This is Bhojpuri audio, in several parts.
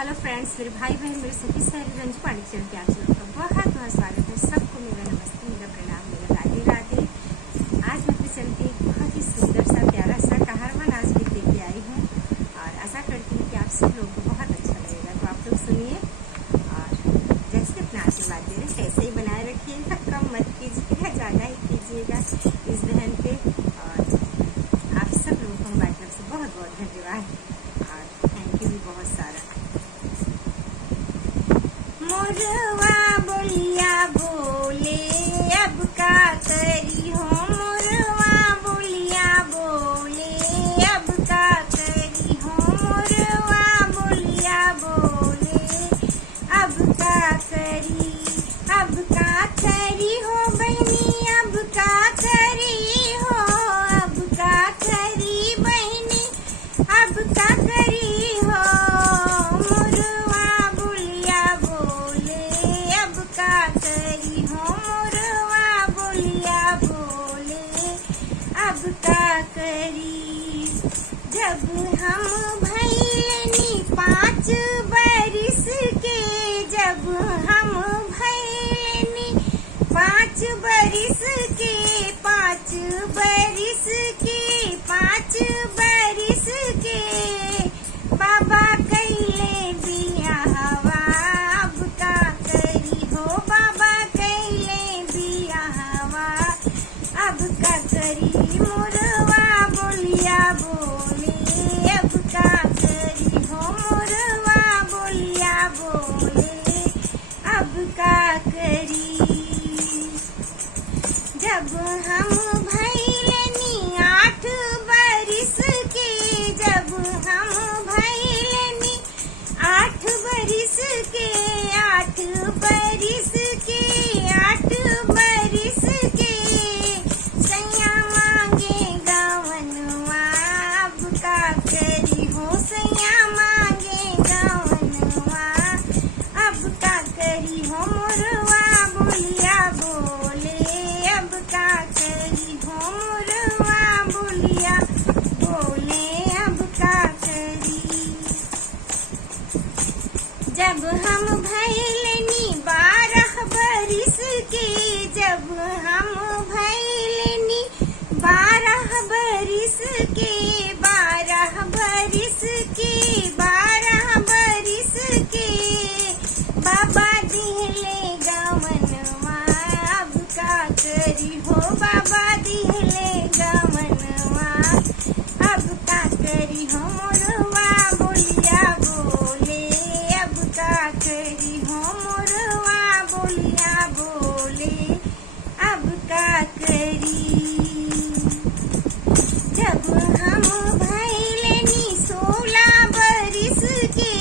हेलो फ्रेंड्स, मेरे भाई बहन, मेरे सखी सहेली रंजू पांडे चैनल पे आप लोगों का बहुत बहुत स्वागत है। सबको मेरा नमस्ते, मेरा प्रणाम, मेरा राधे राधे। आज मैं अपने चैनल पे एक बहुत ही सुंदर सा प्यारा सा कहारवान आज गीत लेके आई हूँ और आशा करती हूँ कि आप सब लोगों को बहुत अच्छा लगेगा। तो आप लोग सुनिए और जैसे अपना आशीर्वाद दे रहे कैसे ही बनाए रखिएगा, कम मत कीजिएगा, ज़्यादा ही कीजिएगा इस बहन पे। और आप सब लोगों को हमारी तरफ से बहुत बहुत धन्यवाद और थैंक यू भी बहुत सारा। मोरवा बोलिया बोले अब का करी हो, मोरवा बोलिया बोले अब का करी हो, मोरवा बोलिया बोले अब का करी हो बहनी, अब का करी हो, अब का करी बहनी, अब का करी हो। मोरवा बोलिया बोले अब का करी हो, मोरवा बोलिया बोले अब का करी। जब हम भैलनी 5 बरिस के, जब हम भैलनी 5 बरिस के, 5 बरिस के, 5 बरिस के, बाबा कैले बियाहवा अब का करी हो, बाबा कैले बियाहवा अब का करी। मोरवा बोलिया बोले अब का करी हो, मोरवा बोलिया बोले अब का करी। जब हम भैलनी 8 बरिस के, जब हम भैलनी 8 बरिस के, 8 बरिस के, 8 बरिस के, सैया मांगे गवनवा अब का करी हो, सैया मांगे गवनवा अब का करी हो। मोरवा बोलिया बोले अब का करी हो, मोरवा बोलिया बोले अब का करी। जब हम भैलनी 12 बरिस के, जब हम भैलनी 12 बरिस के, 12 बरिस के, 12 बरिस के, बाबा दिहले गवनवा अब का करी हो, बाबा दिहले गवनवा अब का करी हो। मोरवा बोलिया बोले अब का करी हो, मोरवा बोलिया बोले अब का करी। जब हम भैलनी 16 बरिस के,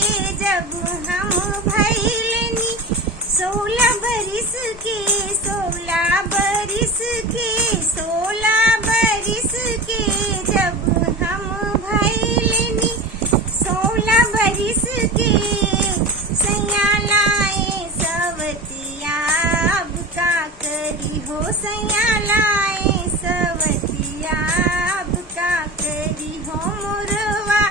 जब हम भैलनी 16 बरिस के, 16 बरिस के, 16 बरिस के, जब हम भैलनी 16 बरिस के, सैया लाए सवतिया अब का करी हो, सैया लाए सवतिया अब का करी हो। मोरवा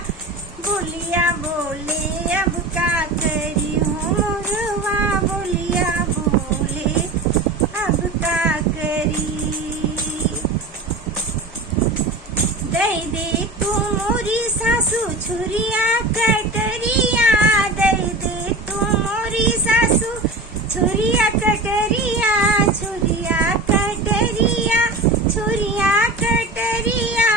बोलिया बोले अब का करी हो, मोरवा बोलिया बोले अब का करी। दे तू मोरी सासू छुरिया कटरिया, दे तू मोरी सासू छुरिया कटरिया, छुरिया कटरिया, छुरिया कटरिया,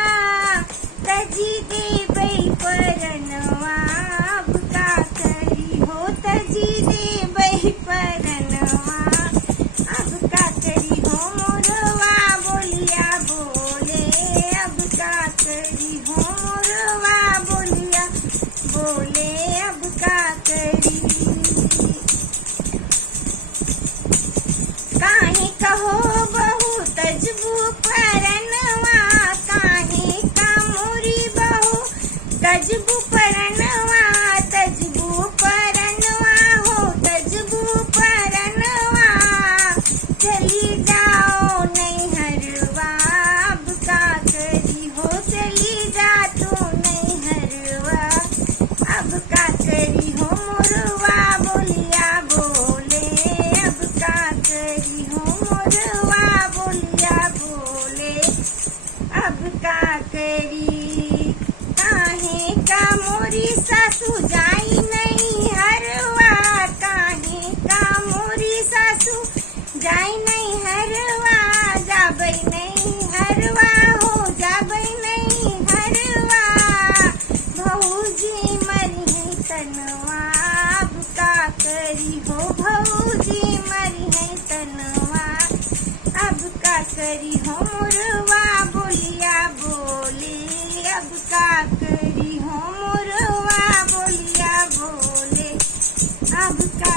तजी देबै परनवा अब का करी हो, तजी देबै परनवा अब का करी हो। मोरवा बोलिया बोले अब का करी हो, मोरवा बोलिया बोले अब का करी। काहे कहो बहू तजबू परनवा, काहे का मोरी बहू तजबू परनवा, तजबू परनवा हो, तजबू परनवा, चली जाओ नैहरवा अब का करी हो, चली जा तू नैहरवा अब का करी हो। मोर करी हो भौजी मरी है तनवा, अब का करी हो मुरवा बोलिया बोले, अब का करी हो मुरवा बोलिया बोले, अब का